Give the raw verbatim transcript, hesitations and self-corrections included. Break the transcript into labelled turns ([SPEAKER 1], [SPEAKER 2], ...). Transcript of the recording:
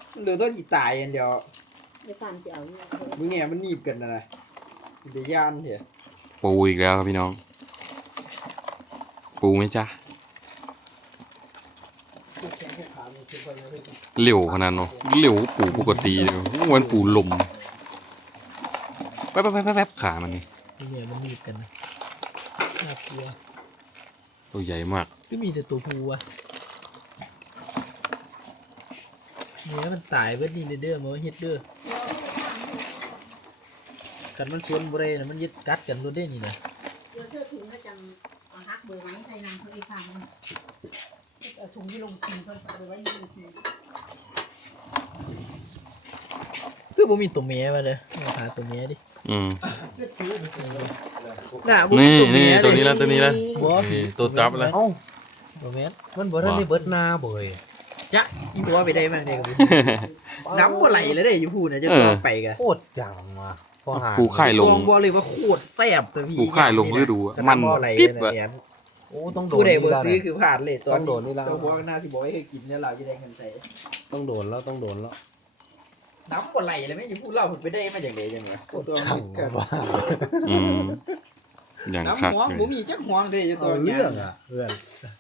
[SPEAKER 1] เดี๋ยวต้องจีตายอย่างเดียว
[SPEAKER 2] ไม่ฟันจะเอาเนี่ย
[SPEAKER 1] มึงเนี่ยมันหนีบกันนะเดี๋ยวย่านเถอะ
[SPEAKER 3] ปูอีกแล้วครับพี่น้องปูไหมจ๊ะเหลวขนาดเนาะเหลวปูปกติเลยวันปูลมแป๊บแป๊บแป๊บแป๊บขามันนี่
[SPEAKER 1] เนี่ยมันหนีบกันนะน่ากลัว
[SPEAKER 3] ตัวใหญ่มาก
[SPEAKER 1] ก็มีแต่ตัวภูอะเนี่ยมันตายเบิดนี่เด้อมันเฮ็ดเด้อกันมันสวนบริเวณมันยึดกัดกันตัวเด้นี่นะ
[SPEAKER 2] เดี๋ยวเชื่อถุงก็จังเอาฮักเบอร์ไว้ใส่นำเขาอีกฟังเอาถุงที่ลงซีเขาเอาไว้ลงซี
[SPEAKER 1] คือบ่มีตัวเมียมาเลยมาหาตัวเมียดิ
[SPEAKER 3] อืม
[SPEAKER 1] น่ะบ่มี
[SPEAKER 3] นี่
[SPEAKER 1] ตัวเมี
[SPEAKER 3] นี่
[SPEAKER 1] ย
[SPEAKER 3] ตัวนี้ละตัวนี้ละ
[SPEAKER 1] บ่
[SPEAKER 3] นี่ตัวจับแล้ว
[SPEAKER 4] เอ้า
[SPEAKER 1] ตัวเมีย
[SPEAKER 4] มันบ่ทันได้เบิดหน้าเบย
[SPEAKER 1] จ๊ะอีตัวไปได้มาเนี่ยกับน้ำบ่ไหลเลยเด้อยู่พูดนะจะต้องไปกัน
[SPEAKER 4] โคตรจังว่ะพอหา
[SPEAKER 3] ปูไข่ล
[SPEAKER 1] ต
[SPEAKER 3] ง
[SPEAKER 1] องบอกเลยว่าโคตรแซ่บตัวพี่
[SPEAKER 3] ปูไข่ลงฤดูอะมัน
[SPEAKER 1] บ่ไหล
[SPEAKER 3] กิ๊บ
[SPEAKER 1] เลย
[SPEAKER 3] อะ
[SPEAKER 1] เนี่ย
[SPEAKER 4] โอ้ต้องโด
[SPEAKER 1] ผู้
[SPEAKER 4] น
[SPEAKER 1] ใด
[SPEAKER 4] นี่
[SPEAKER 1] บ่
[SPEAKER 4] แล้ว
[SPEAKER 1] ซื้อ
[SPEAKER 4] เนี่ย
[SPEAKER 1] คือพลาดเลยตอน
[SPEAKER 4] ต้องโดนนี่แล้ว
[SPEAKER 1] ตัวพวกหน้าที่บอกให้เคยกินเนี่ยเราจะได้เงินใส่
[SPEAKER 4] ต้องโดนแล้วต้องโดนแล้ว
[SPEAKER 1] น้ำบ่ไหลเลยไม่อยู่พูดเล่าผมไปได้มาจากไหนจังเนี่ยตัว
[SPEAKER 4] จังว่ะ
[SPEAKER 3] อืมอย่างคัก
[SPEAKER 1] น้ำหัว
[SPEAKER 3] เลย
[SPEAKER 1] ผมมีจักหัวเลยจะตั
[SPEAKER 4] เอา
[SPEAKER 1] ว
[SPEAKER 4] เรื่องอ่ะเพื่อน